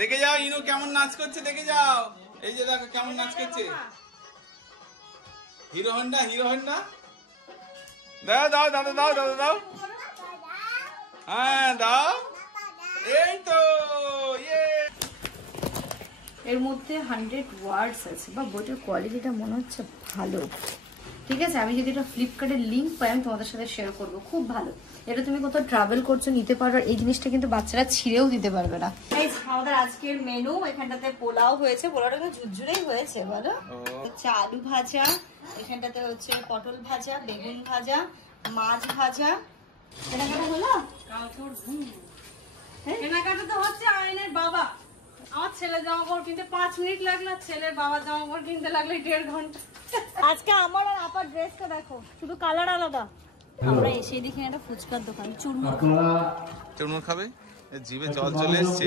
দেখে যাও ইনু কেমন নাচ করছে, দেখে যাও। এই যে দেখো কেমন নাচ করছে। হিরো হন্ডা, হিরো হন্ডা দাও দাও দাদা, দাও দাদা, দাও। হ্যাঁ দাও, এই তো। এর মধ্যে 100 ওয়ার্ডস আছে, বা বইটার কোয়ালিটিটা মনে হচ্ছে ভালো। ঠিক আছে, আমি যদি এটা ফ্লিপকার্টের লিঙ্ক পাই আমি তোমাদের সাথে শেয়ার করবো, খুব ভালো। এটা তুমি কোথাও ট্রাভেল করছো নিতে পারো, এই জিনিসটা কিন্তু বাচ্চারা ছিঁড়েও দিতে পারবে না। আমাদের আজকের মেনু, এখানটাতে পোলাও হয়েছে, পোলাওটা কিন্তু ঝুরঝুরেই হয়েছে বলো। হচ্ছে আলু ভাজা, এখানটাতে হচ্ছে পটল ভাজা, বেগুন ভাজা, মাছ ভাজা। কেনাকাটা হলো? কেনাকাটা তো হচ্ছে আয়নের বাবা। আমার ছেলে জামা কাপড় কিনতে 5 মিনিট লাগলো, ছেলের বাবার জামা কাপড় কিনতে লাগলো 1.5 ঘন্টা। আজকে আমার আর আপার ড্রেসটা দেখো, শুধু কালার আলাদা। আমরা এসে দেখি একটা ফুচকার দোকান, চুরমুর। চুরমুর খাবে? জিভে জল চলে এসেছে।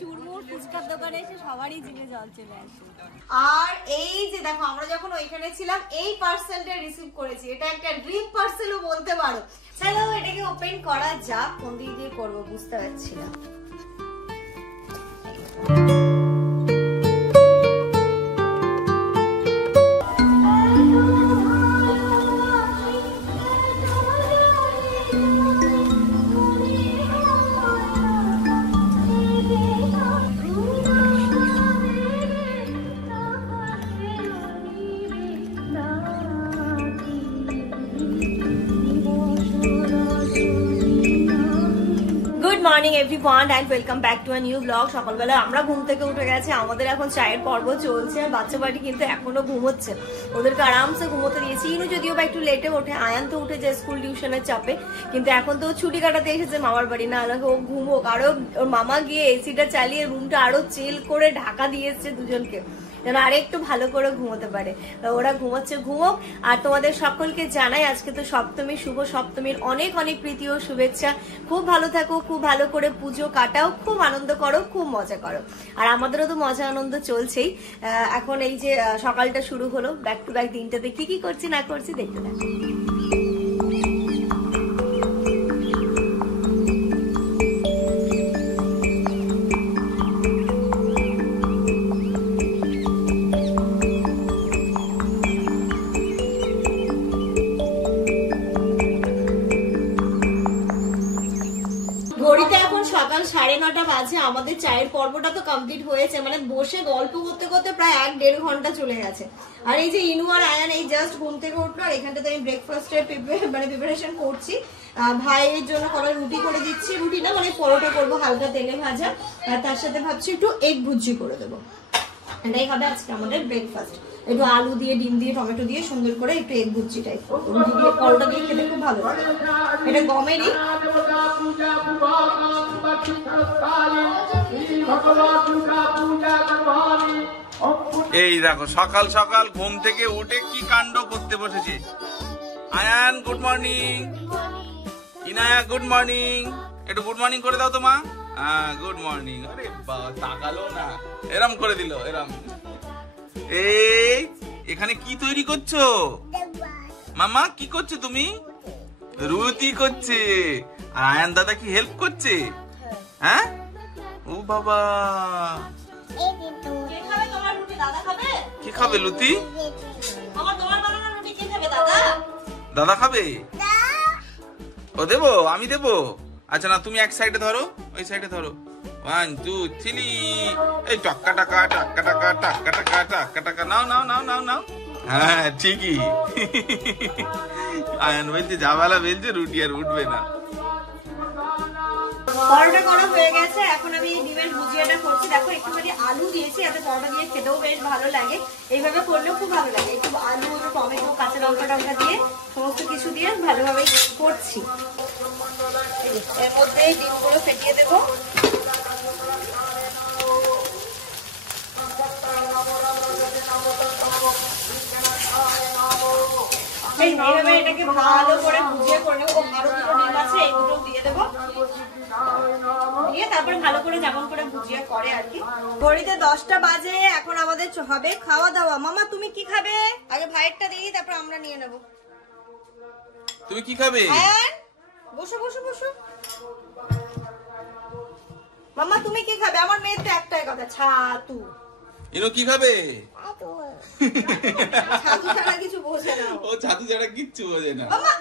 চুরমুর ফুচকার দোকানে এসে সবারই জিভে জল চলে আসে। আর এই যে দেখো, আমরা যখন ওইখানে ছিলাম এই পার্সেলটা রিসিভ করেছি। এটা একটা ড্রিম পার্সেলও বলতে পারো। চলো এটাকে ওপেন করা যাক। কোন দিক দিয়ে করবো বুঝতে পারছি না। Morning everyone and welcome back to a new blog. সকালবেলা আমরা ঘুম থেকে উঠে গেছে, আমাদের এখন চায়ের পর্ব চলছে। বাচ্চা বাড়ি কিন্তু এখনো ঘুমোচ্ছে, ওদেরকে আরামসে ঘুমোতে দিয়েছি। ইনু যদিও বা একটু লেটে ওঠে, আয়ান তো উঠে যায় স্কুল টিউশনের চাপে, কিন্তু এখন তো ছুটি কাটাতে এসেছে মামার বাড়ি, না ও ঘুমোক। আরো ওর মামা গিয়ে এসিটা চালিয়ে রুমটা আরো চিল করে ঢাকা দিয়ে এসছে দুজনকে, যেন আরেকটু ভালো করে ঘুমোতে পারে। ওরা ঘুমোচ্ছে, ঘুমোক। আর তোমাদের সকলকে জানাই আজকে তো সপ্তমী, শুভ সপ্তমীর অনেক অনেক প্রীতি ও শুভেচ্ছা। খুব ভালো থাকো, খুব ভালো করে পুজো কাটাও, খুব আনন্দ করো, খুব মজা করো। আর আমাদেরও তো মজা আনন্দ চলছেই। এখন এই যে সকালটা শুরু হলো, ব্যাক টু ব্যাক দিনটাতে কি কি করছি না করছি দেখতে থাকো। সকাল 9:30 বাজে। আমাদের চায়ের পর্বটা তো কমপ্লিট হয়েছে, মানে বসে গল্প করতে করতে প্রায় 1-1.5 ঘন্টা চলে গেছে। আর এই যে ইনু আর আয়ান এই জাস্ট ঘুম থেকে উঠলো, আর এখানটাতে আমি ব্রেকফাস্টের প্রিপারেশন করছি। ভাইয়ের জন্য কটা রুটি করে দিচ্ছি, রুটি না মানে পরোটা করবো হালকা তেলে ভাজা, আর তার সাথে ভাবছি একটু এগ ভুজি করে দেবো। এটাই হবে আজকে আমাদের ব্রেকফাস্ট। একটু আলু দিয়ে, ডিম দিয়ে, টমেটো দিয়ে সুন্দর করে একটু এগ ভুজি টাইপ রুটি দিয়ে, পরোটা দিয়ে খেতে খুব ভালো লাগে। এটা গমেরই। এই দেখো সকাল সকাল ঘুম থেকে উঠে কি কাণ্ড করতে বসেছে। Ayaan good morning, Inaya good morning. একটু গুড মর্নিং করে দাও তো মা। হ্যাঁ গুড মর্নিং। আরে বাবা তাকালো না, এরম করে দিল এরম। এই এখানে কি তৈরি করছো মামা? কি করছো তুমি? রুটি করছে। আর আয়ান দাদা কি হেল্প করছে? হ্যাঁ ও বাবা। কি খাবে লুতি? দাদা খাবে? ও দেবো, আমি দেবো। আচ্ছা না তুমি এক সাইডে ধরো, ওই সাইডে ধরো। 1 2 3। এই টাকা টাকা টাকা টাকা টাকা টাকা টাকা টাকা নাও নাও নাও নাও নাও। হ্যাঁ ঠিকই। আয়ান বলছে যাওয়ালা বলছে রুটি আর উঠবে না। পরোটা করা হয়ে গেছে, এখন আমি ডিমের ভুজিয়াটা করছি। দেখো একটুখানি আলু দিয়েছি, এতে পরোটা দিয়ে খেতেও বেশ ভালো লাগে, এইভাবে করলেও খুব ভালো লাগে। একটু আলু, টমেটো, কাঁচা লঙ্কা টঙ্কা দিয়ে সমস্ত কিছু দিয়ে ভালোভাবে করছি। এর মধ্যে ডিমগুলো ফেটিয়ে দেবো। এইভাবে এটাকে ভালো করে ভুজিয়ে করে নেবো। আরো দুটো ডিম আছে, এই দুটো দিয়ে দেবো, দিয়ে তারপরে ভালো করে যেমন করে ভুজিয়া করে আর কি। ঘড়িতে 10টা বাজে, এখন আমাদের হবে খাওয়া দাওয়া। মামা তুমি কি খাবে? আগে ভাইয়েরটা দিই, তারপর আমরা নিয়ে নেবো। তুমি কি খাবে? বসো বসো বসো। মামা তুমি কি খাবে? আমার মেয়ের তো একটা ছাতু। ইনু কি খাবে? ছাতু ছাড়া কিছু বোঝে না ও ছাতু ছাড়া কিচ্ছু বোঝে না। বাবা,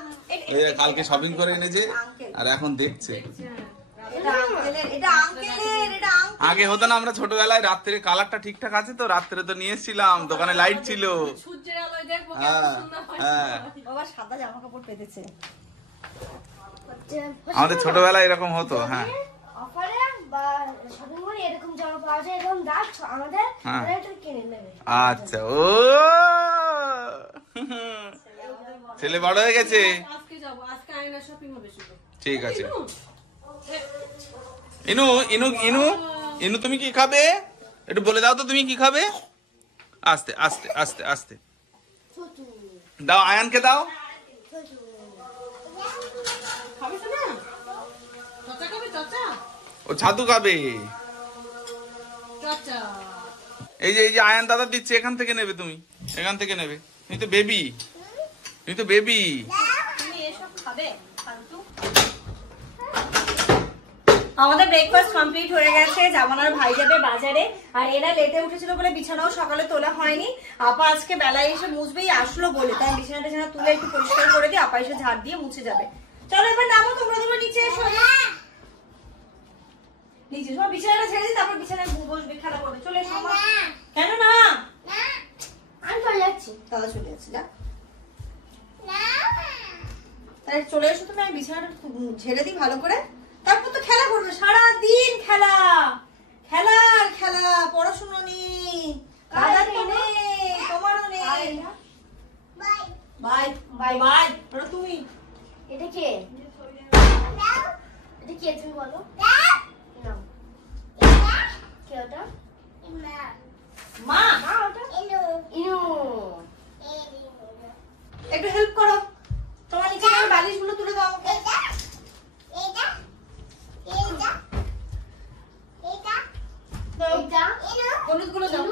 ওই যে কালকে শপিং করে এনেছে আর এখন দেখছে। এটা আঙ্কেলের, এটা আঙ্কেলের, এটা আঙ্কেল। আগে হতো না, আমরা ছোটবেলায় রাত্রে কালারটা ঠিকঠাক আছে তো, রাত্রে তো নিয়ে এসেছিলাম, দোকানে লাইট ছিল। সূর্যের আলোয় দেখবো কত হ্যাঁ সুন্দর হয়। হ্যাঁ, বাবা সাদা জামা কাপড় পেতেছে। আমাদের ছোটবেলায় এরকম হতো। হ্যাঁ অফারে বা শপিং মলে এরকম জামা পাওয়া যায়, এরকম দাগ আমাদের হ্যাঁ। ওরা একটু কিনে নেবে। আচ্ছা, ও ছেলে বড় হয়ে গেছে। আজকে যাবো, আজকে আয়না শপিং হবে শুধু। ঠিক আছে। ইনু ইনু ইনু ইনু তুমি কি খাবে? একটু বলে দাও তো তুমি কি খাবে। আস্তে আস্তে আস্তে আস্তে দাও, আয়ানকে দাও। খাবে শোনা? চচা খাবে, চচা? ও ছাতু খাবে। চচা। এই যে আয়ান দাদা দিচ্ছে, এখান থেকে নেবে, তুমি এখান থেকে নেবে। তুমি তো বেবি, তুমি তো বেবি। তুমি এসব খাবে ফালতু? আমাদের ব্রেকফাস্ট কমপ্লিট হয়ে গেছে। জামানার ভাই যাবে বাজারে, আর এরা লেটে উঠেছিল বলে বিছানাও সকালে তোলা হয়নি। আপা আজকে বেলায় এসে মুছবেই আসলো বলে, তাই বিছানা টিছানা তুলে একটু পরিষ্কার করে দিয়ে আপা এসে ঝাড় দিয়ে মুছে যাবে। চলো এবার নামো, তোমরা তোমরা নিচে এসো। নিচে সব বিছানাটা ছেড়ে দিই, তারপর বিছানায় বসবে, খেলা করবে। চলে এসো মা। কেন না? আমি চলে যাচ্ছি। দাদা চলে যাচ্ছে, যা। তাহলে চলে এসো তুমি, আমি বিছানাটা ঝেড়ে দিই ভালো করে, তারপর তো খেলা করবে সারাদিন। খেলা খেলা আর খেলা, পড়াশোনা নেই, দাদার তো নেই, তোমারও নেই। Bye bye bye. ওটা তুমি। এটা কে? এটা কে তুমি বলো? নাও। কে ওটা? মা মা ওটা? ইনু। একটু হেল্প করো, তোমার নিচে বালিশগুলো তুলে দাও আমাকে। এটা? হলুদগুলো দাও।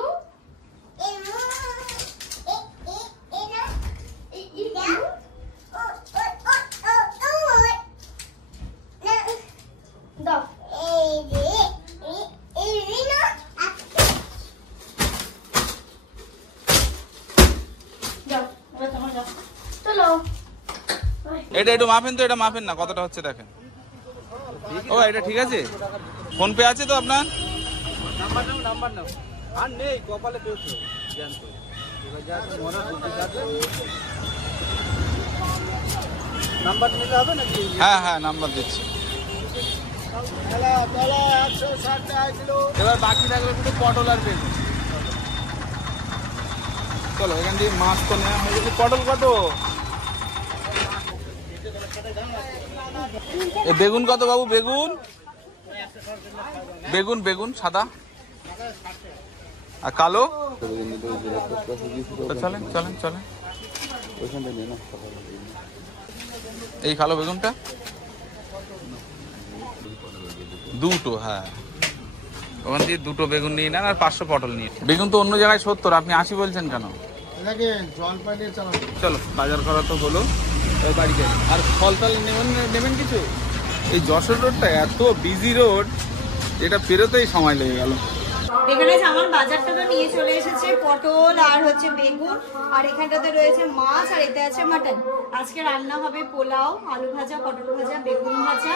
দাও। যাও, এবার তোমার যাও। চলো। এটা একটু মাপেন তো, এটা মাপেন না কতটা হচ্ছে দেখেন। ও এটা ঠিক আছে। ফোন পে আছে তো আপনার? নাম্বার নাও আর নেই কপালে পেয়েছো জানতো এবার যা মনে যাবে নাম্বার নিতে হবে নাকি? হ্যাঁ হ্যাঁ, নাম্বার দিচ্ছি। তলা 160 টাকা কিলো। এবার বাকি থাকবে শুধু পটল আর বেগুন। চলো এখান থেকে মাছ তো নেওয়া হয়ে গেছে। পটল কত? এ বেগুন কত বাবু? বেগুন বেগুন বেগুন সাদা আর কালো। তো চলেন চলেন চলেন, এই কালো বেগুনটা দুটো। হ্যাঁ, ওখান থেকে দুটো বেগুন নিয়ে নেন আর 500 পটল নিয়ে। বেগুন তো অন্য জায়গায় 70, আপনি 80 বলছেন কেন? এটাকে জল পাঠিয়ে চালাবো। চলো বাজার করা তো হলো, এবার বাড়ি যাই। আর ফল টল নেবেন কিছু? এই যশোর রোডটা এত বিজি রোড, এটা পেরোতেই সময় লেগে গেল। এখানে আমার বাজারটা তো নিয়ে চলে এসেছে, পটল আর হচ্ছে বেগুন, আর এখানটাতে রয়েছে মাছ, আর এতে আছে মাটন। আজকে রান্না হবে পোলাও, আলু ভাজা, পটল ভাজা, বেগুন ভাজা,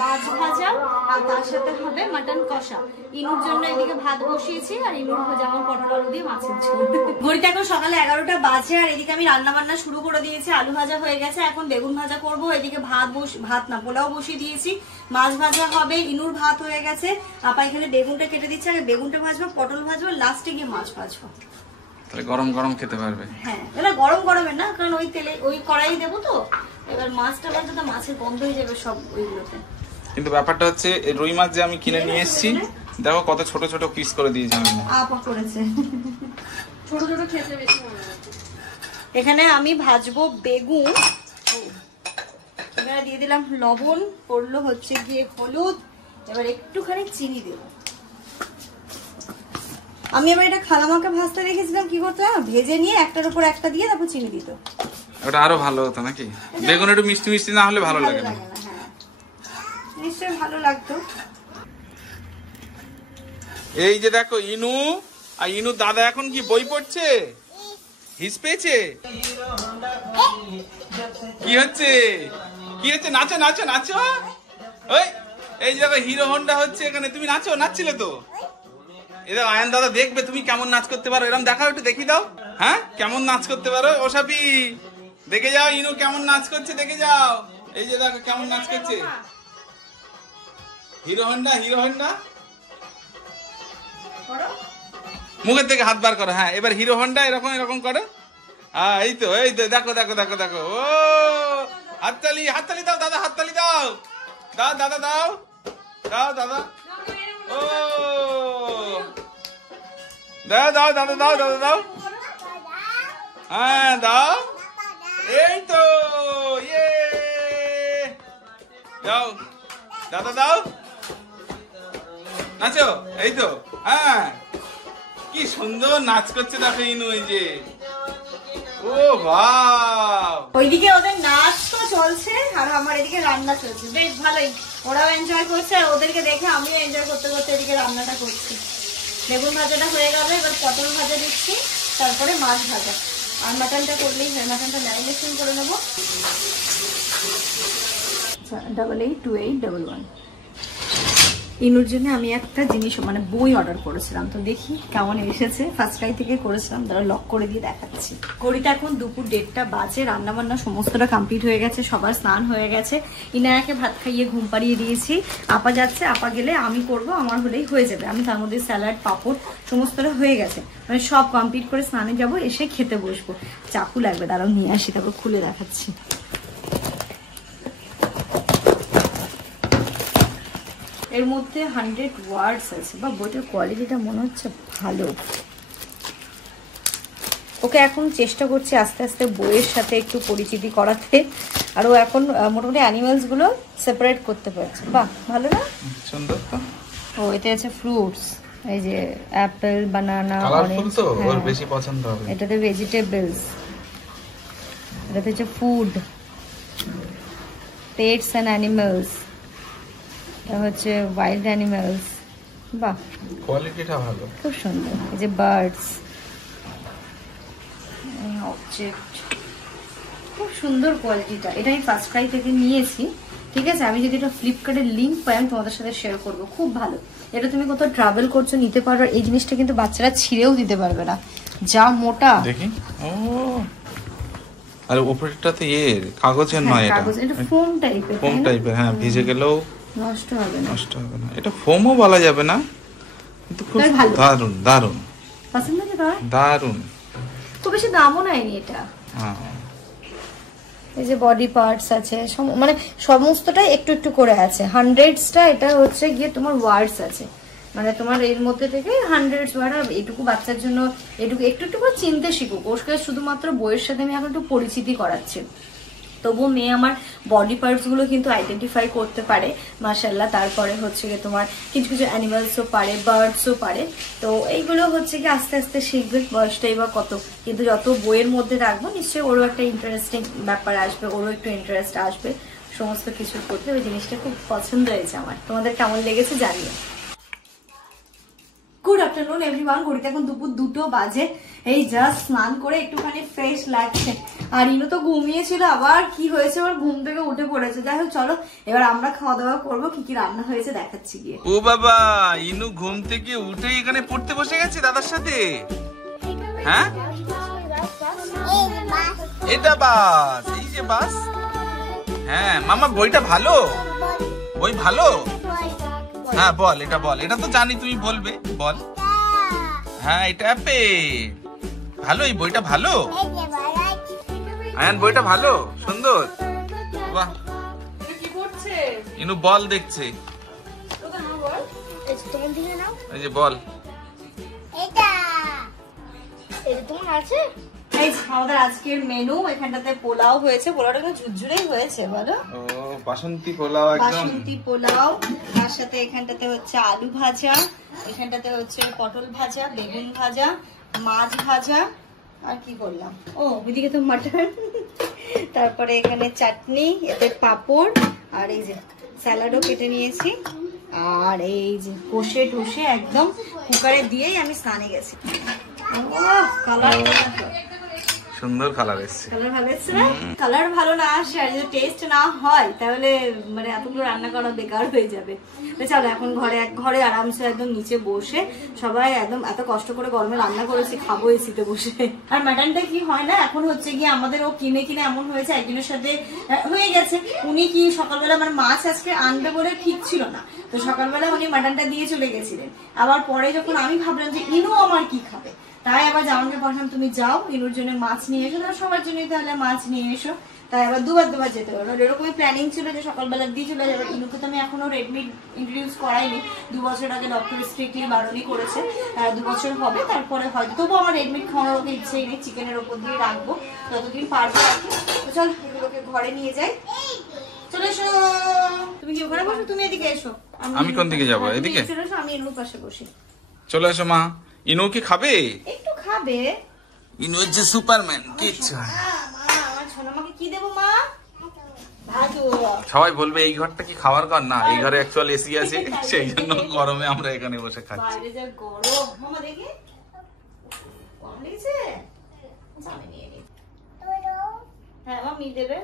মাছ ভাজা, আর তার সাথে হবে মাটন কষা। ইনুর জন্য এদিকে ভাত বসিয়েছি, আর ইনুর ভাজা আমার পটল আলু দিয়ে মাছের ঝোল। ঘড়িতে এখন সকালে 11টা বাজে, আর এদিকে আমি রান্না বান্না শুরু করে দিয়েছি। আলু ভাজা হয়ে গেছে, এখন বেগুন ভাজা করব। এদিকে ভাত না পোলাও বসিয়ে দিয়েছি, মাছ ভাজা হবে, ইনুর ভাত হয়ে গেছে। আপা এখানে বেগুনটা কেটে দিচ্ছে, আগে বেগুনটা ভাজবো, পটল ভাজবো, লাস্টে গিয়ে মাছ ভাজবো। তাহলে গরম গরম খেতে পারবে। হ্যাঁ, এটা গরম গরমে না, কারণ ওই তেলে ওই কড়াই দেবো তো। এবার মাছটা ভাজতে তো মাছের গন্ধ হয়ে যাবে সব ওইগুলোতে। কিন্তু ব্যাপারটা হচ্ছে এই রুই মাছ যে আমি কিনে নিয়ে এসেছি, দেখো কত ছোট ছোট পিস করে দিয়েছি আমি। আপা করেছে। ছোট ছোট খেতে বেশি ভালো লাগে। এখানে আমি ভাজবো বেগুন, এখানে দিয়ে দিলাম লবণ, পড়লো হচ্ছে গিয়ে হলুদ, এবার একটুখানি চিনি দেব। আমি আবার এটা খালামাকে ভাজতে রেখেছিলাম, কি করতে ভেজে নিয়ে একটার উপর একটা দিয়ে তারপর চিনি দিত। ওটা আরো ভালো হতো নাকি? বেগুন একটু মিষ্টি মিষ্টি না হলে ভালো লাগে না। হ্যাঁ, নিশ্চয়ই ভালো লাগতো। এই যে দেখো ইনু, আর ইনু দাদা এখন কি বই পড়ছে? হিস পেয়েছে? কি হচ্ছে? কি হচ্ছে? নাচো নাচো নাচো। ওই এই যে দেখো হিরো হন্ডা হচ্ছে এখানে, তুমি নাচো, নাচছিলে তো। এই দেখো আয়ান দাদা দেখবে তুমি কেমন নাচ করতে পারো, এরকম দেখাও, একটু দেখি দাও। হ্যাঁ কেমন নাচ করতে পারো ওসাপি, দেখে যাও ইনু কেমন নাচ করছে, দেখে যাও। এই যে দেখো কেমন নাচ করছে। হিরো হন্ডা, হিরো হন্ডা মুখের থেকে হাত বার করো। হ্যাঁ এবার হিরো হন্ডা এরকম এরকম করো। এই তো এই তো দেখো দেখো দেখো দেখো। ও হাততালি, হাততালি দাও দাদা, হাততালি দাও, দাও দাদা, দাও দাও দাদা। ও দাও দাও দাদা, দাও দাদা, দাও। হ্যাঁ দাও, এই তো ইয়ে, দাও দাদা, দাও, নাচো। এই তো হ্যাঁ, কি সুন্দর নাচ করছে দেখো ইনু। এই যে ও বাহ, ওইদিকে ওদের নাচ তো চলছে আর আমার এদিকে রান্না চলছে, বেশ ভালোই। ওরাও এনজয় করছে আর ওদেরকে দেখে আমিও এনজয় করতে করতে এদিকে রান্নাটা করছি। বেগুন ভাজাটা হয়ে গেল, এবার পটল ভাজা দিচ্ছি, তারপরে মাছ ভাজা। আর মাটনটা করলেই হয়, মাটনটা ম্যারিনেশন করে নেবো। 882811। ইনুর জন্য আমি একটা জিনিস মানে বই অর্ডার করেছিলাম, তো দেখি কেমন এসেছে। ফার্স্ট ক্রাই থেকে করেছিলাম, তারা লক করে দিয়ে দেখাচ্ছি। ঘড়িটা এখন দুপুর 1:30 বাজে, রান্না বান্না সমস্তটা কমপ্লিট হয়ে গেছে, সবার স্নান হয়ে গেছে। ইনায়াকে ভাত খাইয়ে ঘুম পাড়িয়ে দিয়েছি। আপা যাচ্ছে, আপা গেলে আমি করব, আমার হলেই হয়ে যাবে। আমি তার মধ্যে স্যালাড পাঁপড় সমস্তটা হয়ে গেছে, মানে সব কমপ্লিট করে স্নানে যাব, এসে খেতে বসবো। চাকু লাগবে, দাঁড়াও নিয়ে আসি, তারপর খুলে দেখাচ্ছি। এর মধ্যে 100 ওয়ার্ডস আছে, বা বইটার কোয়ালিটিটা মনে হচ্ছে ভালো। ওকে এখন চেষ্টা করছি আস্তে আস্তে বইয়ের সাথে একটু পরিচিতি করাতে, আর ও এখন মোটামুটি অ্যানিমালস গুলো সেপারেট করতে পারছে। বাহ ভালো না? সুন্দর তো। ও এতে আছে ফ্রুটস, এই যে অ্যাপেল, বানানা, কালারফুল তো ওর বেশি পছন্দ হবে। এটাতে ভেজিটেবলস, এটাতে হচ্ছে ফুড, পেটস অ্যান্ড অ্যানিমালস, এটা হচ্ছে ওয়াইল্ড অ্যানিমালস। বাহ কোয়ালিটিটা ভালো, খুব সুন্দর। এই যে বার্ডস, অবজেক্ট, খুব সুন্দর কোয়ালিটিটা। এটা আমি ফার্স্ট ক্রাই থেকে নিয়েছি, ঠিক আছে? আমি যদি এটা ফ্লিপকার্টের লিঙ্ক পাই আমি তোমাদের সাথে শেয়ার করবো, খুব ভালো। এটা তুমি কোথাও ট্রাভেল করছো নিতে পারো। এই জিনিসটা কিন্তু বাচ্চারা ছিঁড়েও দিতে পারবে না, যা মোটা। দেখি ও, আরে উপরেরটাতে এর কাগজের নয়, এটা কাগজ, এটা ফোম টাইপের, ফোম টাইপের। হ্যাঁ ভিজে গেলেও নষ্ট হবে না, নষ্ট হবে না। এটা ফোমও বলা যাবে না, কিন্তু খুব ভালো। দারুণ দারুণ পছন্দ হয়েছে তোমার? দারুণ। খুব বেশি দামও নেয়নি এটা। হ্যাঁ এই যে বডি পার্টস আছে, মানে সমস্তটাই একটু একটু করে আছে। 100টা এটা হচ্ছে গিয়ে তোমার ওয়ার্ডস আছে, মানে তোমার এর মধ্যে থেকে 100 ওয়ার্ড। এটুকু বাচ্চার জন্য এটুকু একটু একটু করে চিনতে শিখুক। ওকে শুধুমাত্র বইয়ের সাথে আমি এখন একটু পরিচিতি করাচ্ছি। তবুও মেয়ে আমার বডি পার্টস গুলো কিন্তু আইডেন্টিফাই করতে পারে মাশাআল্লাহ। তারপরে হচ্ছে গিয়ে তোমার কিছু কিছু অ্যানিমালসও পারে, বার্ডসও পারে। তো এইগুলো হচ্ছে কি আস্তে আস্তে শিখবে, বয়সটাই বা কত। কিন্তু যত বইয়ের মধ্যে রাখবো নিশ্চয়ই ওরও একটা ইন্টারেস্টিং ব্যাপার আসবে, ওরও একটু ইন্টারেস্ট আসবে সমস্ত কিছু করতে। ওই জিনিসটা খুব পছন্দ হয়েছে আমার। তোমাদের কেমন লেগেছে জানিও। Good afternoon everyone. ঘড়িতে এখন দুপুর 2 বাজে। এই জাস্ট স্নান করে একটুখানি ফ্রেশ লাগছে। আর ইনু তো ঘুমিয়েছিল, আবার কি হয়েছে ওর ঘুম থেকে উঠে পড়েছে। যাই হোক চলো এবার আমরা খাওয়া দাওয়া করবো, কি কি রান্না হয়েছে দেখাচ্ছি গিয়ে। ও বাবা, ইনু ঘুম থেকে উঠে এখানে পড়তে বসে গেছে দাদার সাথে। হ্যাঁ এটা বাস, এই যে বাস। হ্যাঁ মামা বইটা ভালো, বই ভালো। হ্যাঁ বল, এটা বল, এটা তো জানি তুমি বলবে, বল। হ্যাঁ এটা অ্যাপেল, ভালো, এই বইটা ভালো। আয়ান বইটা ভালো, সুন্দর। বাহ, কি করছে? ইনু বল দেখছে, এই যে বল। তোমার আছে? এই আমাদের আজকের মেনু, এখানটাতে পোলাও হয়েছে। পোলাওটা কিন্তু ঝুরঝুরেই হয়েছে বলো। ও বাসন্তী পোলাও, একদম বাসন্তী পোলাও। তার সাথে এখানটাতে হচ্ছে আলু ভাজা, এখানটাতে হচ্ছে পটল ভাজা, বেগুন ভাজা, মাছ ভাজা, আর কি করলাম, ও ওইদিকে তো মাটন। তারপরে এখানে চাটনি, এতে পাঁপড়, আর এই যে স্যালাডও কেটে নিয়েছি। আর এই যে কষে টষে একদম কুকারে দিয়েই আমি স্নানে গেছি। কালার সুন্দর কালার এসছে। কালার ভালো এসছে না? কালার ভালো না আসে আর যদি টেস্ট না হয় তাহলে মানে এতগুলো রান্না করা বেকার হয়ে যাবে। চলো এখন ঘরে আরামসে একদম নিচে বসে সবাই একদম এত কষ্ট করে গরমে রান্না করেছি, খাবো এসিতে বসে। আর মাটনটা কি হয় না এখন হচ্ছে গিয়ে আমাদের ও কিনে এমন হয়েছে, একজনের সাথে হয়ে গেছে উনি কি সকালবেলা মানে মাছ আজকে আনবে বলে ঠিক ছিল না, তো সকালবেলা উনি মাটনটা দিয়ে চলে গেছিলেন। আবার পরে যখন আমি ভাবলাম যে ইনু আমার কি খাবে, তাই আবার জামানকে বললাম তুমি যাও ইনুর জন্য মাছ নিয়ে এসো, তাহলে সবার জন্যই তাহলে মাছ নিয়ে এসো। তাই আবার দুবার যেতে পারবো। এরকমই প্ল্যানিং ছিল যে সকালবেলা দিয়ে চলে যাবে। ইনুকে তো আমি এখনো রেডমিট ইন্ট্রোডিউস করাইনি, 2 বছর আগে ডক্টর স্ট্রিক্টলি বারণই করেছে, 2 বছর হবে তারপরে হয়তো, তবু আমার রেডমিট খাওয়ানোর ওকে ইচ্ছেই নেই, চিকেনের ওপর দিয়ে রাখবো যতদিন পারবো আর কি। তো চল এগুলোকে ঘরে নিয়ে যাই। চলে এসো, তুমি কি ওখানে বসো? তুমি এদিকে এসো। আমি কোন দিকে যাবো? এদিকে চলে এসো, আমি ইনুর পাশে বসি। চলে এসো মা। ইনু কি খাবে? একটু খাবে। ইনু হচ্ছে সুপারম্যান, কিচ্ছু আমার ছোনামাকে কি দেবো মা? ভাজু। সবাই বলবে এই ঘরটা কি খাওয়ার ঘর না, এই ঘরে অ্যাকচুয়ালি এসি আছে, সেই জন্য গরমে আমরা এখানে বসে খাচ্ছি। বাইরে যা গরম, মামা দেখি কম লেগেছে। আমি নিয়ে নিই। হ্যাঁ মামি দেবে।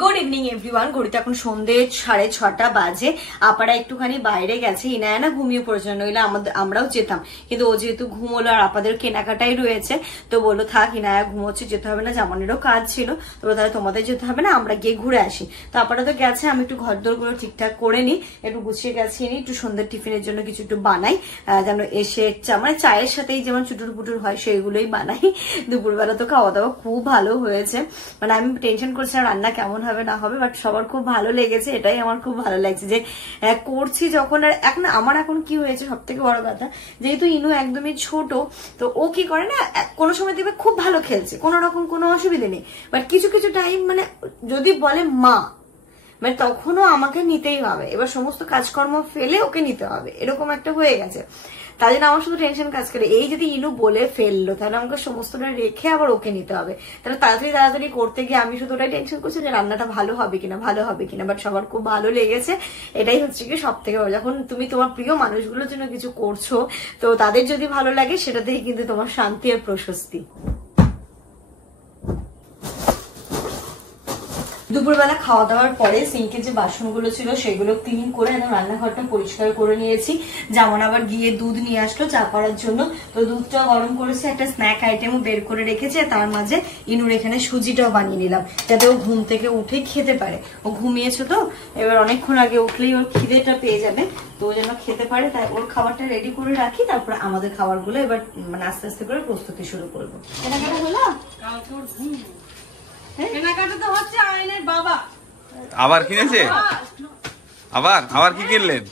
Good evening everyone. ঘড়িতে এখন সন্ধ্যে 6:30 বাজে। আপারা একটুখানি বাইরে গেছে, ইনায়না ঘুমিয়ে পড়েছে, নইলে আমরাও যেতাম, কিন্তু ও যেহেতু ঘুমোলো আর আপাদের কেনাকাটাই রয়েছে তো বললো থাক ইনায়া ঘুমোচ্ছে, যেতে হবে না, জামানেরও কাজ ছিল, তো তাহলে তোমাদের যেতে হবে না, আমরা গিয়ে ঘুরে আসি। তো আপারা তো গেছে, আমি একটু ঘরদোর গুলো ঠিকঠাক করে নিই, একটু গুছিয়ে গেছিয়ে নিই, একটু সন্ধ্যের টিফিনের জন্য কিছু একটু বানাই, যেন এসে মানে চায়ের সাথেই যেমন চুটুর পুটুর হয় সেইগুলোই বানাই। দুপুরবেলা তো খাওয়া দাওয়া খুব ভালো হয়েছে, মানে আমি টেনশন করছিলাম রান্না কেমন হবে না হবে, বাট সবার খুব ভালো লেগেছে, এটাই আমার খুব ভালো লাগছে যে করছি যখন। আর এখন আমার এখন কি হয়েছে সব থেকে বড় কথা, যেহেতু ইনু একদমই ছোট, তো ও কি করে না কোনো সময় দেখবে খুব ভালো খেলছে, কোনো রকম কোনো অসুবিধা নেই, বাট কিছু টাইম মানে যদি বলে মা মানে তখনও আমাকে নিতেই হবে, এবার সমস্ত কাজকর্ম ফেলে ওকে নিতে হবে, এরকম একটা হয়ে গেছে। তাই জন্য আমার শুধু টেনশন কাজ করে, এই যদি ইনু বলে ফেললো তাহলে আমাকে সমস্তটা রেখে আবার ওকে নিতে হবে, তাহলে তাড়াতাড়ি করতে গিয়ে আমি শুধু ওটাই টেনশন করছি যে রান্নাটা ভালো হবে কিনা, বাট সবার খুব ভালো লেগেছে, এটাই হচ্ছে কি সব থেকে ভালো। যখন তুমি তোমার প্রিয় মানুষগুলোর জন্য কিছু করছো তো তাদের যদি ভালো লাগে সেটাতেই কিন্তু তোমার শান্তি আর প্রশস্তি। দুপুরবেলা খাওয়া দাওয়ার পরে সিঙ্কের যে বাসনগুলো ছিল সেগুলো ক্লিন করে একদম রান্নাঘরটা পরিষ্কার করে নিয়েছি। যেমন আবার গিয়ে দুধ নিয়ে আসলো চা করার জন্য, তো দুধটা গরম করেছে, একটা স্ন্যাক আইটেমও বের করে রেখেছে, তার মাঝে ইনুর এখানে সুজিটাও বানিয়ে নিলাম যাতে ও ঘুম থেকে উঠে খেতে পারে। ও ঘুমিয়েছে তো, এবার অনেকক্ষণ আগে উঠলেই ওর খিদেটা পেয়ে যাবে, তো ও যেন খেতে পারে, তাই ওর খাবারটা রেডি করে রাখি, তারপর আমাদের খাবারগুলো এবার মানে আস্তে আস্তে করে প্রস্তুতি শুরু করবো। কেনাকাটা হলো? কেনাকাটা তো হচ্ছে আয়নের বাবা। আবার কিনেছে? আবার কি কিনলেন?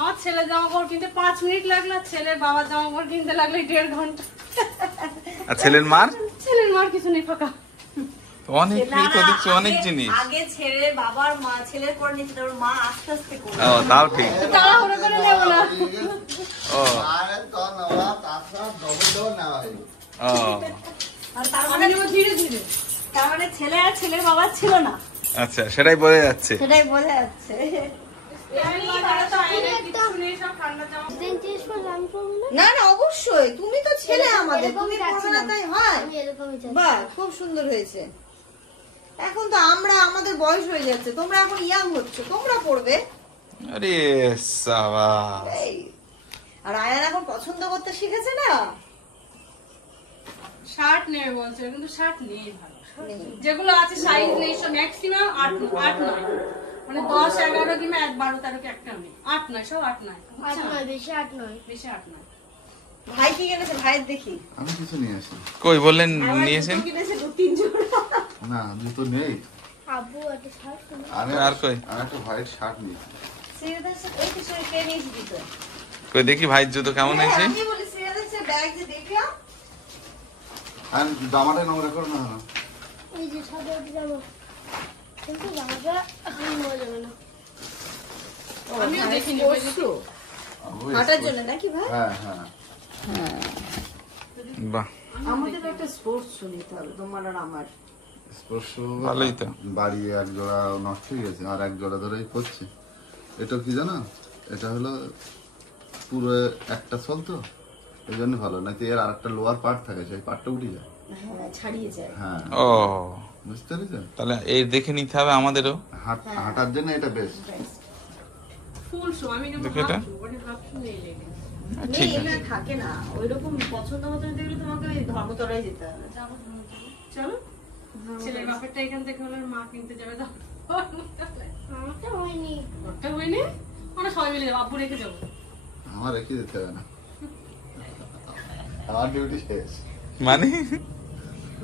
আমার ছেলে জামা কাপড় কিনতে 5 মিনিট লাগলো, ছেলের বাবার জামা কাপড় কিনতে লাগলো 1.5 ঘন্টা। আর ছেলের মার কিছু নেই, ফাঁকা। অনেক জিনিস আগে ছেলে বাবার মা ছেলের করে নিচ্ছে, তারপর মা আস্তে আস্তে করে। ও তাও ঠিক। তাড়াহুড়ো করে নেব না। ও আর তার মানে ধীরে ধীরে, তার মানে ছেলে আর ছেলের বাবা ছিল না, আচ্ছা সেটাই বোঝা যাচ্ছে। সেটাই বোঝা যাচ্ছে। না না অবশ্যই, তুমি তো ছেলে আমাদের, তুমি পড়বে না তাই হয়। বাহ খুব সুন্দর হয়েছে। এখন তো আমরা আমাদের বয়স হয়ে যাচ্ছে, তোমরা এখন ইয়াং হচ্ছ, তোমরা পড়বে। আরে সাবাস। আর আয়ান এখন পছন্দ করতে শিখেছে না। শার্ট নেবে বলছে, কিন্তু শার্ট নেই ভালো, যেগুলো আছে সাইজ নেই, সব ম্যাক্সিমাম 8-9, মানে 10, 11 কিংবা 12, 13 কি একটা নেই, 8-9 সব 8-9, বেশি 8-9 বেশি 8-9। ভাই কি কিনেছে? ভাইয়ের দেখি। আমি কিছু নিয়ে আসি কই বললেন নিয়েছেন? কিনেছে 2-3 জোড়া। না জুতো নেই। আব্বু একটা শার্ট কিনে আর কই? আমি একটা হোয়াইট শার্ট নিয়েছি। সিরাদের সাথে ওই কিছু কে নিয়েছি দিতে। কই দেখি ভাইয়ের জুতো কেমন হয়েছে। আমি বলি সিরাদের সাথে ব্যাগ যে দেখলাম, আর জামাটা নোংরা করো না। এই যে সাদা জামা, কিন্তু জামাটা এখন নেওয়া যাবে না। আমিও দেখিনি, পরশু হাঁটার জন্য নাকি ভাই? হ্যাঁ হ্যাঁ বাহ আমাদের একটা স্পোর্টস শু নিতে হবে তোমার আর আমার। স্পর্শ ভালোই তো। বাড়ি এক জোড়া নষ্ট হয়ে গেছে, আর এক জোড়া ধরেই করছে। এটা কি জানো? এটা হলো পুরো একটা সোল তো, এই জন্য ভালো। নাকি এর আর একটা লোয়ার পার্ট থাকে, সেই পার্টটা উঠে যায়। হ্যাঁ, ছাড়িয়ে যায়। হ্যাঁ, ও বুঝতে পেরেছেন? তাহলে এই দেখে নিতে হবে আমাদেরও। হাঁটার জন্য এটা বেস্ট। ফুল শু আমি কিন্তু দেখো এটা। ভাবছি নেই লেগে ঠিক নেই, এটা থাকে না ওইরকম পছন্দ মতো দেখলে তোমাকে ওই ধর্মতলায় যেতে হবে। চলো ছেলের বাপেরটা এখান থেকে হলে মা কিনতে যাবে তো আমারটা হয়নি। ওটা হয়নি আমরা সবাই মিলে যাবো, আব্বু রেখে যাবো। আমার রেখে দিতে হবে না, আমার ডিউটি শেষ। মানে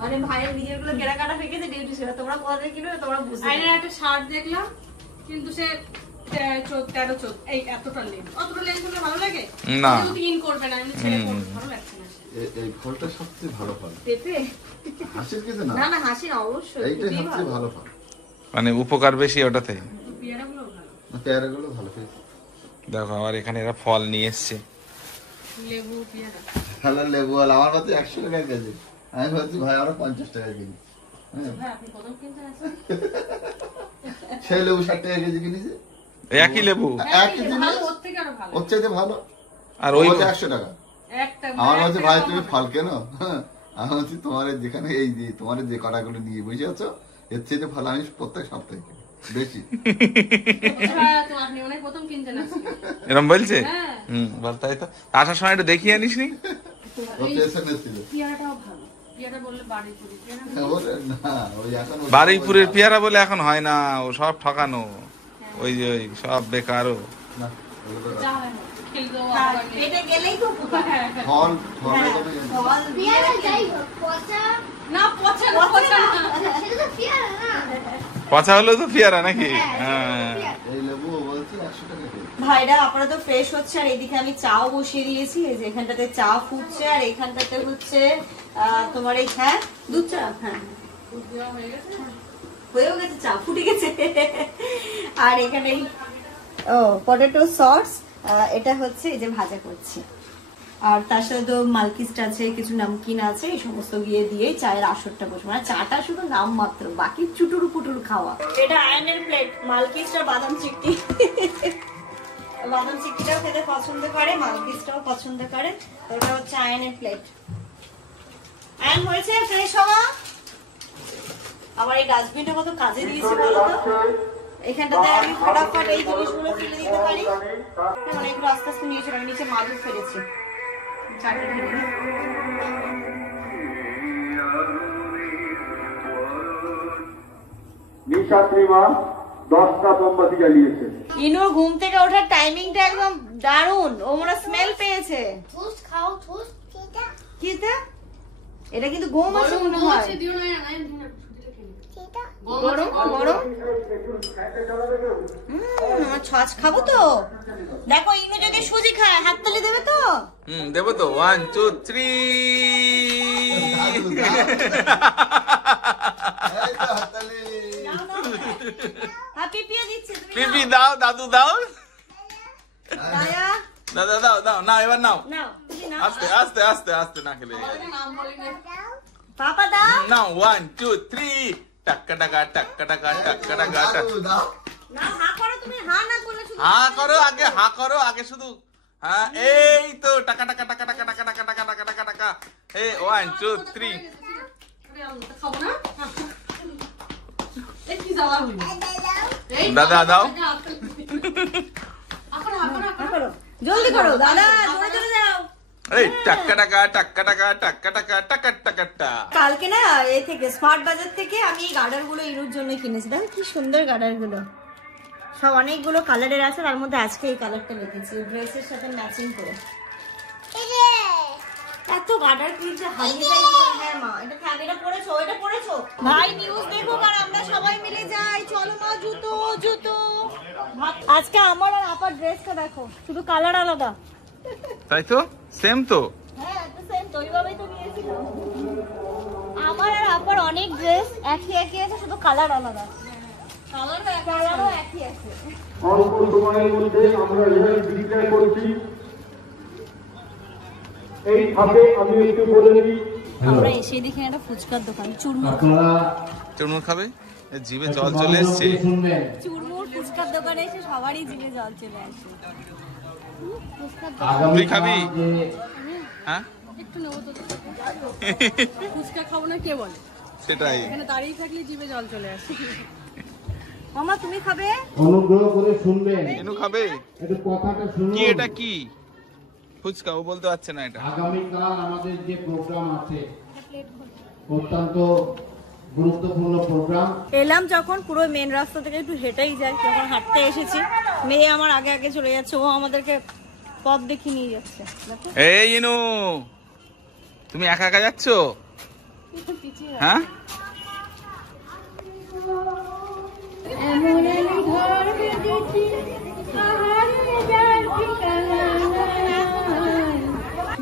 মানে ভাইয়ের নিজের গুলো কেনাকাটা হয়ে গেছে, ডিউটি ছিল। তোমরা কোথা থেকে কিনবে তোমরা বুঝতে আইনে একটা শার্ট দেখলাম কিন্তু সে 13-14 এই এতটা লেন্থ, অতটা লেন্থ হলে ভালো লাগে না। কিন্তু ইন করবে না, এমনি ছেড়ে পড়বে, ভালো লাগছে না। এই ফলটা সবচেয়ে ভালো ফল, পেঁপে হাসির কিছু না, না না হাসি না, অবশ্যই এইটাই খুবই সবচেয়ে ভালো ফল। মানে উপকার বেশি ওটাতে। পেয়ারাগুলো ভালো, পেয়ারাগুলো ভালো পেয়েছি। দেখো আবার এখানে এরা ফল নিয়ে এসছে। লেবু পেয়ারা তাহলে লেবু আল আমার কাছে 100 টাকা কেজি, আমি ভাবছি ভাই আরো 50 টাকা কিনি। হ্যাঁ, ভাই আপনি কত কিনতে আসেন? সেই লেবু 60 টাকা কেজি কিনেছে। একই লেবু। একই জিনিস, ভালো, ওর থেকে আরো ভালো। ওর চাইতে ভালো। আর ওই 100 টাকা। একটা আমার একটা কাছে ভাই কম তুমি হবে। ফল কেন? আমি বলছি তোমার যেখানে এই যে তোমার যে কটাগুলো নিয়ে বসে আছো, এর চেয়ে ফল আমি প্রত্যেক সপ্তাহে কিনি বেশি। হ্যাঁ, তো আপনি মনে হয় প্রথম কিনতে আসছেন। এরকম বলছে। হ্যাঁ। বল তাই তো। আসার সময় একটু দেখিয়ে আনিস নি। ও পেছনে ছিল। পেয়ারাটাও ভালো, পেয়ারা বললে বাড়ি পুরি পেয়ারা ওরে না, ওই এখন বারুইপুরের পেয়ারা বলে এখন হয় না, ও সব ঠকানো। ওই যে ওই সব বেকারও। না, ওগুলো যা হয় না, খেয়ে দেবো হ্যাঁ, আবার নিয়ে। পেটে গেলেই তো উপকার। হ্যাঁ, ফল ফল হ্যাঁ, তবে জানি। ফল দিয়ে পেয়ারা যাই হোক, পচা না পচা না, পচা না। সেটা তো পেয়ারা না। পচা হলো তো পেয়ারা নাকি? হ্যাঁ। এই লেবু বলছি 100 টাকা কেজি। ভাইরা আপাতত ফ্রেশ হচ্ছে, আর এইদিকে আমি চাও বসিয়ে দিয়েছি। এই যে এখানটাতে চা ফুটছে, আর এখানটাতে হচ্ছে তোমার এই হ্যাঁ দুধ চা। হ্যাঁ দুধ দেওয়া হয়ে গেছে। হয়েও গেছে, চা ফুটে গেছে। আর এখানে ও পটেটো সস, এটা হচ্ছে এই যে ভাজা করছি। আর তার সাথে তো মালকিস্ট আছে, কিছু নামকিন আছে, এই সমস্ত গিয়ে দিয়ে চায়ের আসরটা বসে। মানে চাটা শুধু নাম মাত্র, বাকি চুটুরু পুটুরু খাওয়া। এটা আয়নের প্লেট, মালকিস্ট আর বাদাম চিক্কি। বাদাম চিক্কিটাও খেতে পছন্দ করে, মালকিস্টটাও পছন্দ করে। এটা হচ্ছে আয়নের প্লেট। আয়ন হয়েছে ফ্রেশ হওয়া। আবার এই ডাস্টবিনটা কত কাজে দিয়েছে বলতো। এখানটাতে আমি ফটাফট এই জিনিসগুলো ফেলে দিতে পারি। মানে এগুলো আস্তে আস্তে নিয়ে চলে, আমি নিচে মাদুর ফেলেছি। চারটে ফেলে দিই। নিশাত্রীমা 10টা মোমবাতি জ্বালিয়েছে। ইনুর ঘুম থেকে ওঠার টাইমিংটা একদম দারুণ। ও মনে স্মেল পেয়েছে। ঠোস খাও, ঠোস খেতে কিটা? এটা কিন্তু গম আছে মনে হয়। ঘুমাচ্ছে, দিও না, না, দিও না, সুজিটা খেয়ে নিও। খেতে গরম গরম। আমার ছচ খাবো তো। দেখো ইনু যদি সুজি খায় হাততালি দেবে তো। দেবো তো। 1 2 3। এই তো হাততালি। হ্যাঁ পিপিয়ে দিচ্ছে তুমি। পিপি দাও, দাদু দাও। দায়া দাদা দাও দাও, না এবার নাও। নাও তুমি নাও। আস্তে আস্তে আস্তে আস্তে না খেলে। নাম বলি না। পাপা দাও। নাও 1 2 3। টাকা টাকা টাকা টাকা টাকা টাকা। দাদু দাও। না হা করো তুমি, হা না করলে শুধু হা করো আগে, হা করো আগে শুধু। হ্যাঁ এই তো টাকা টাকা টাকা টাকা টাকা টাকা টাকা টাকা টাকা টাকা। এই 1 2 3। আরে আলুটা খাবো না। এই কি জ্বালা হইলো? এই দাদা দাও। এখন এখন হা করো। জলদি করো দাদা, জোরে জোরে দাও। এই টাকা টাকা টাকা টাকা টাকা টাকা টাকা টাকা টাকা। কালকে না এ থেকে স্মার্ট বাজার থেকে আমি এই গার্ডার গুলো ইনুর জন্য কিনেছি। দেখো কি সুন্দর গার্ডার গুলো, সব অনেকগুলো কালারের আছে। তার মধ্যে আজকে এই কালারটা রেখেছি ড্রেসের সাথে ম্যাচিং করে। এত গার্ডার কিনতে হারিয়ে যায় কি করে? হ্যাঁ মা, এটা থাক, এটা পড়েছো, এটা পড়েছো। ভাই নিউজ দেখো আর আমরা সবাই মিলে যাই। চলো মা, জুতো জুতো। আজকে আমার আর আপার ড্রেসটা দেখো, শুধু কালার আলাদা। তাই তো, সেম তো। হ্যাঁ তো সেম, তো ওইভাবেই তো নিয়েছিলাম। আমার আর আপার অনেক ড্রেস একই একই আছে, শুধু কালার আলাদা। কালারও একই আছে। অল্প সময়ের মধ্যে আমরা রেজাল্ট ডিক্লেয়ার করছি। এই ফাঁকে আমি একটু বলে দিই, আমরা এসে দেখি একটা ফুচকার দোকান, চুরমুর। আপনারা চুরমুর খাবে? জিভে জল চলে এসছে। চুরমুর ফুচকার দোকান করে এসে সবারই জিভে জল চলে আসে। তুই খাবি? হ্যাঁ একটু নেবো তো। ফুচকা খাবো না কে বলে? সেটাই। এখানে দাঁড়িয়ে থাকলে জিভে জল চলে আসে। মামা তুমি খাবে? অনুগ্রহ করে শুনবেন, ইনু খাবে? একটু কথাটা শুনুন। কি এটা কি? ফুচকা, ও বলতে পারছে না এটা। আগামীকাল আমাদের যে প্রোগ্রাম আছে অত্যন্ত গুরুত্বপূর্ণ প্রোগ্রাম। এলাম যখন পুরো মেন রাস্তা থেকে একটু হেঁটেই যাই, যখন হাঁটতে এসেছি মেয়ে আমার আগে আগে চলে যাচ্ছে, ও আমাদেরকে পথ দেখিয়ে নিয়ে যাচ্ছে। এই ইনু, তুমি একা একা যাচ্ছ? হ্যাঁ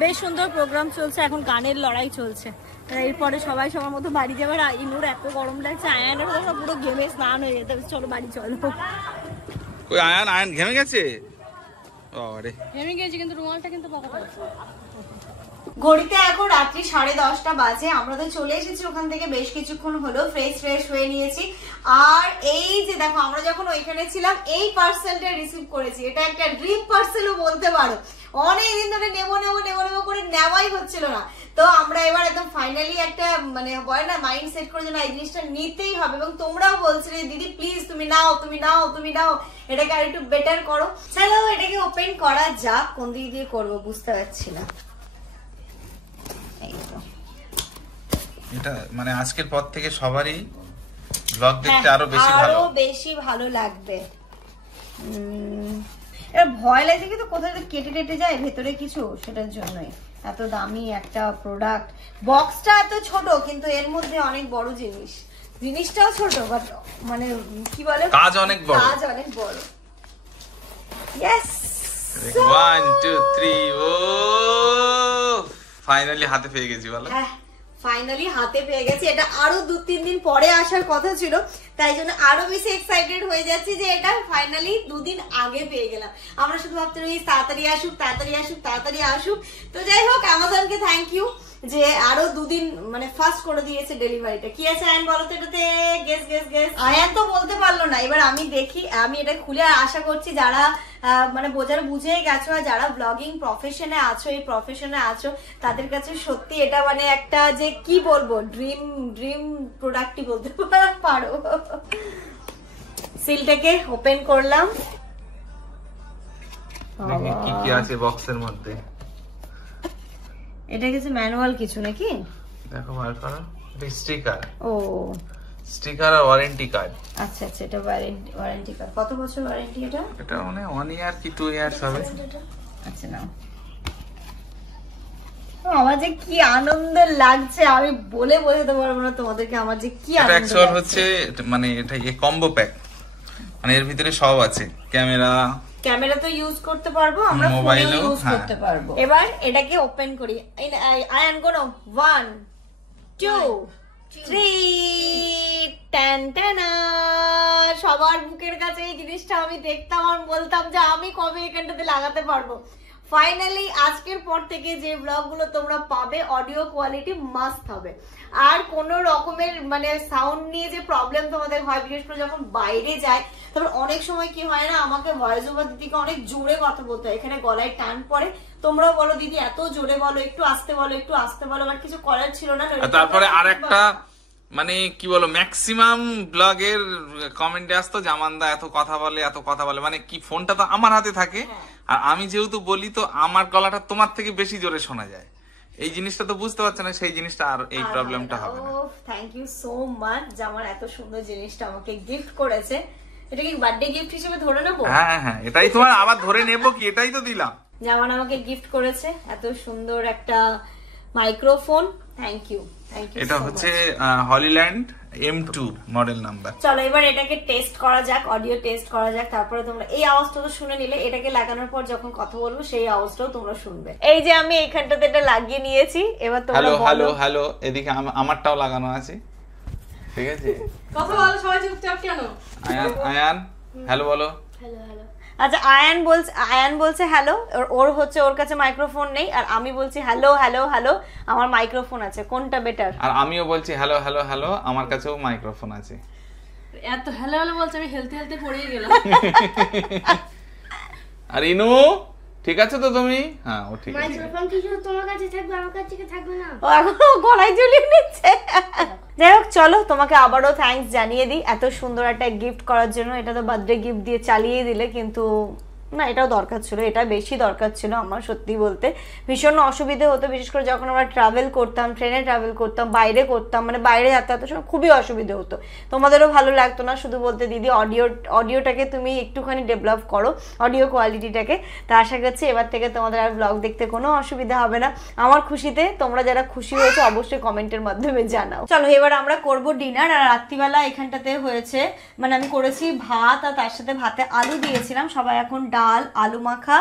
বেশ সুন্দর প্রোগ্রাম চলছে, এখন গানের লড়াই চলছে। এরপরে সবাই সবার মতো বাড়ি যাবার। ইনুর এত গরম লাগছে, আয়ানের তো পুরো ঘেমে স্নান হয়ে যেতে, চলো বাড়ি চলো। ওই আয়ান ঘেমে গেছে? আরে ঘেমে গেছি, কিন্তু রুমালটা কিন্তু পকেটে আছে। ঘড়িতে এখন রাত্রি 10:30 বাজে। আমরা তো চলে এসেছি ওখান থেকে বেশ কিছুক্ষণ হলো, ফ্রেশ হয়ে নিয়েছি। আর এই যে দেখো, আমরা যখন ওইখানে ছিলাম এই পার্সেলটা রিসিভ করেছি। এটা একটা ড্রিম পার্সেলও বলতে পারো, অনেকদিন ধরে নেবো করে নেওয়াই হচ্ছিল না। তো আমরা এবার একদম ফাইনালি একটা মানে বলে না মাইন্ড সেট করে, না এই জিনিসটা নিতেই হবে। এবং তোমরাও বলছিলে দিদি প্লিজ তুমি নাও, এটাকে আর একটু বেটার করো। চলো এটাকে ওপেন করা যাক। কোন দিক দিয়ে করবো বুঝতে পারছি না। এটা মানে আজকের পর থেকে সবারই ব্লগ দেখতে আরো বেশি ভালো লাগবে। এটা ভয় লাগছে কিন্তু কোথায় কেটে যায় ভেতরে কিছু, সেটার জন্যই। এত দামি একটা প্রোডাক্ট, বক্সটা এত ছোট কিন্তু এর মধ্যে অনেক বড় জিনিসটাও ছোট, বাট মানে কি বলে কাজ অনেক বড়। ইয়েস 1 2 3 ও ফাইনালি হাতে পেয়ে গেছি বলো। হ্যাঁ ফাইনালি হাতে পেয়ে গেছি। এটা আরো 2-3 দিন পরে আসার কথা ছিল, তাই জন্য আরো বেশি এক্সাইটেড হয়ে যাচ্ছি যে এটা ফাইনালি 2 দিন আগে পেয়ে গেলাম। আমরা শুধু ভাবতে রয়েছি তাড়াতাড়ি আসুক। তো যাই হোক, অ্যামাজনকে থ্যাংক ইউ যে আরো 2 দিন মানে ফাস্ট করে দিয়েছে ডেলিভারিটা। কি আছে আয়ান বলো তো এটাতে? গেস। আয়ান তো বলতে পারলো না। এবার আমি দেখি, আমি এটা খুলে আশা করছি যারা মানে বুঝে গেছো, যারা ব্লগিং প্রফেশনে আছো তাদের কাছে সত্যি এটা মানে একটা যে কি বলবো ড্রিম প্রোডাক্টই বলতে পারো। সিলটাকে ওপেন করলাম। দেখি কি আছে বক্সের মধ্যে। এটা কিছু ম্যানুয়াল কিছু নাকি? দেখো বার করো, স্টিকার। ও স্টিকার আর ওয়ারেন্টি কার্ড। আচ্ছা এটা ওয়ারেন্টি কার্ড। কত বছর ওয়ারেন্টি এটা? এটা মানে 1 ইয়ার কি 2 ইয়ার্স হবে। আচ্ছা নাও। আমার যে কি আনন্দ লাগছে আমি বলে বোঝাতে পারবো না তোমাদেরকে, আমার যে কি আনন্দ লাগছে। অ্যাকচুয়াল হচ্ছে মানে এটা কম্বো প্যাক, মানে এর ভিতরে সব আছে। ক্যামেরা তো ইউজ করতে পারবো, আমরা মোবাইলও ইউজ করতে পারবো। এবার এটাকে ওপেন করি। আয়ান গোনো 1 2 3 টানটানা। সবার বুকের কাছে এই জিনিসটা আমি দেখতাম আর বলতাম যে আমি কবে এখানটাতে লাগাতে পারবো। ফাইনালি আজকের পর থেকে যে ব্লগগুলো তোমরা পাবে অডিও কোয়ালিটি মাস্ট হবে। আর কোন রকমের মানে সাউন্ড নিয়ে যে প্রবলেম তোমাদের হয়, বিশেষ করে যখন বাইরে যায়, তারপর অনেক সময় কি হয় না, আমাকে ভয়েস ওভার দিদিকে অনেক জোরে কথা বলতে হয়, এখানে গলায় টান পড়ে। তোমরাও বলো দিদি এত জোরে বলো, একটু আস্তে বলো, আমার কিছু করার ছিল না। তারপরে আরেকটা মানে কি বলো, ম্যাক্সিমাম ব্লগের কমেন্টে আসতো জামানদা এত কথা বলে, মানে কি ফোনটা তো আমার হাতে থাকে, আর আমি যেহেতু বলি তো আমার গলাটা তোমার থেকে বেশি জোরে শোনা যায়। এই জিনিসটা তো বুঝতে পারছে না, সেই জিনিসটা আর এই প্রবলেমটা হবে না। থ্যাংক ইউ সো মাচ যে আমার এত সুন্দর জিনিসটা আমাকে গিফট করেছে। এটা কি বার্থডে গিফট হিসেবে ধরে নেবো? হ্যাঁ এটাই তোমার আবার ধরে নেবো কি, এটাই তো দিলাম। যেমন আমাকে গিফট করেছে এত সুন্দর একটা মাইক্রোফোন। Thank you. এটা হচ্ছে হলিল্যান্ড M2 মডেল নাম্বার। চলো এবার এটাকে টেস্ট করা যাক, অডিও টেস্ট করা যাক। তারপরে তোমরা এই আওয়াজটা তো শুনে নিলে, এটাকে লাগানোর পর যখন কথা বলবো সেই আওয়াজটাও তোমরা শুনবে। এই যে আমি এইখানটাতে এটা লাগিয়ে নিয়েছি, এবার তোমরা হ্যালো এদিকে আমারটাও লাগানো আছে, ঠিক আছে? কথা বলো সবাই চুপচাপ কেন? আয়ান হ্যালো বলো। আচ্ছা আয়ান বলছে হ্যালো, ওর কাছে মাইক্রোফোন নেই, আর আমি বলছি হ্যালো আমার মাইক্রোফোন আছে। কোনটা বেটার? আর আমিও বলছি হ্যালো আমার কাছেও মাইক্রোফোন আছে। এত হেলে হেলে বলছে, আমি হেলতে হেলতে পড়েই গেলাম। আর ইনু ঠিক আছে তো তুমি? হ্যাঁ ও ঠিক আছে। মাইক্রোফোন কি শুধু তোমার কাছে থাকবে, আমার কাছে কি থাকবে না? ও এখনো গলায় ঝুলিয়ে নিচ্ছে। যাই হোক চলো তোমাকে আবারও থ্যাঙ্কস জানিয়ে দিই এত সুন্দর একটা গিফট করার জন্য। এটা তো বার্থডে গিফট দিয়ে চালিয়ে দিলে, কিন্তু না এটাও দরকার ছিল, এটা বেশি দরকার ছিল আমার সত্যি বলতে। ভীষণ অসুবিধে হতো, বিশেষ করে যখন আমরা ট্রাভেল করতাম, ট্রেনে ট্রাভেল করতাম, বাইরে করতাম, মানে বাইরে যাতায়াতের সময় খুবই অসুবিধে হতো। তোমাদেরও ভালো লাগতো না, শুধু বলতে দিদি অডিওটাকে তুমি একটুখানি ডেভেলপ করো, অডিও কোয়ালিটিটাকে। তা আশা করছি এবার থেকে তোমাদের আর ব্লগ দেখতে কোনো অসুবিধা হবে না। আমার খুশিতে তোমরা যারা খুশি হয়েছে অবশ্যই কমেন্টের মাধ্যমে জানাও। চলো এবার আমরা করব ডিনার। আর রাত্রিবেলা এখানটাতে হয়েছে, মানে আমি করেছি ভাত, আর তার সাথে ভাতে আলু দিয়েছিলাম। সবাই এখন ডাল, আলু মাখা,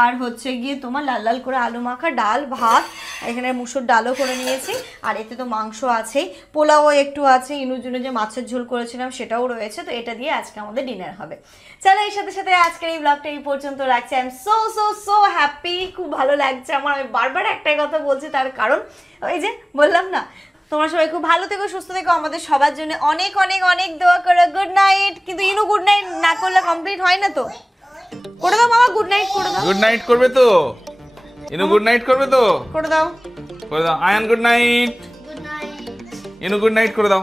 আর হচ্ছে গিয়ে তোমার লাল লাল করে আলু মাখা, ডাল, ভাত, এখানে মুসুর ডালও করে নিয়েছি। আর এতে তো মাংস আছেই, পোলাও একটু আছে, ইনুর জন্য যে মাছের ঝোল করেছিলাম সেটাও রয়েছে। তো এটা দিয়ে আজকে আমাদের ডিনার হবে। চলো এর সাথে সাথে আজকের এই ব্লগটা এই পর্যন্ত রাখছি। I am so so so happy, খুব ভালো লাগছে আমার। আমি বারবার একটাই কথা বলছি, তার কারণ ওই যে বললাম না, তোমরা সবাই খুব ভালো থেকো, সুস্থ থেকো, আমাদের সবার জন্য অনেক অনেক অনেক দোয়া করো। Good night. কিন্তু ইনু গুড নাইট না করলে কমপ্লিট হয় না, তো করে দাও মামা, গুড নাইট করে দাও। গুড নাইট করবে তো ইনু? গুড নাইট করবে তো? করে দাও, করে দাও। Ayaan good night. Good night. Inu good night করে দাও।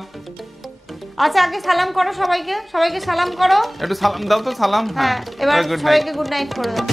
আচ্ছা আগে সালাম করো সবাইকে, সবাইকে সালাম করো। একটু সালাম দাও তো, সালাম। হ্যাঁ এবার গুড নাইট। সবাইকে গুড নাইট করে দাও।